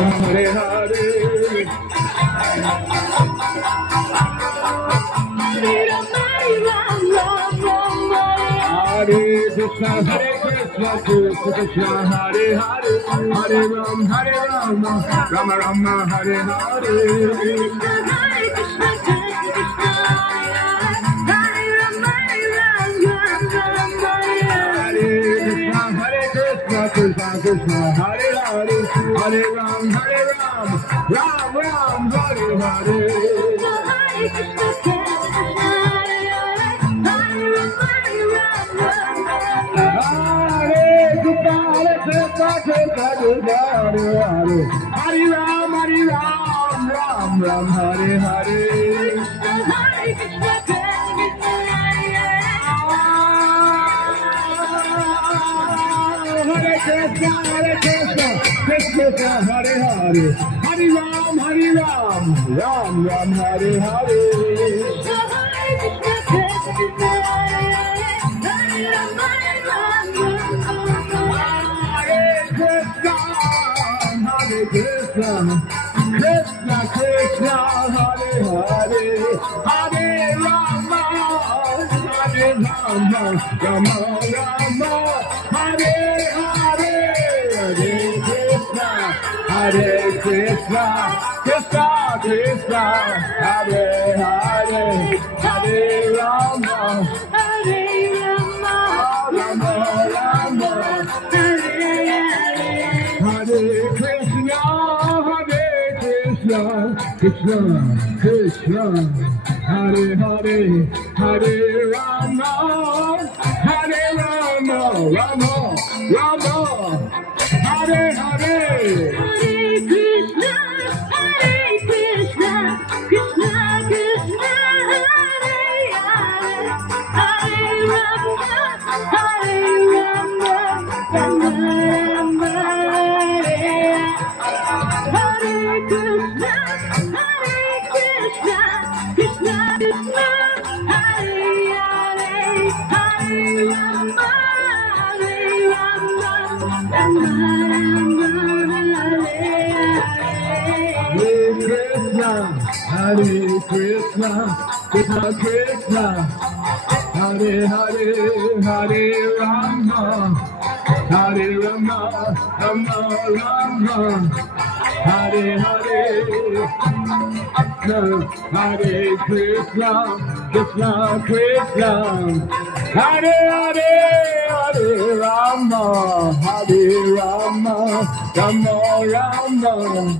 Hare Hare. Hare Krishna, Krishna Krishna, Hare Hare, Hare Rama, Rama Rama, Hare Hare. Krishna Krishna, Hare Hare, Hare Ram, Ram Ram, Hare Hare. Hare Ram, Ram Ram, Hare Hare. Krishna, Krishna, Hare Hare, Hare Ram, Ram Ram, Hare Hare. Krishna, Krishna, Krishna, Hare Hare, Hare Rama, Rama Rama, Hare Hare, Hare Krishna, Krishna Krishna, Hare Hare, Hare Rama, Rama Rama, Hare Krishna, Krishna Krishna, Hare Hare, Hare Rama, Rama Rama, Hare Hare. Hare Krishna, Krishna Krishna, Hare Hare, Hare Rama, Rama Rama, Hare Hare. Hare Krishna, Krishna Krishna, Hare Hare, Hare Rama, Rama Rama.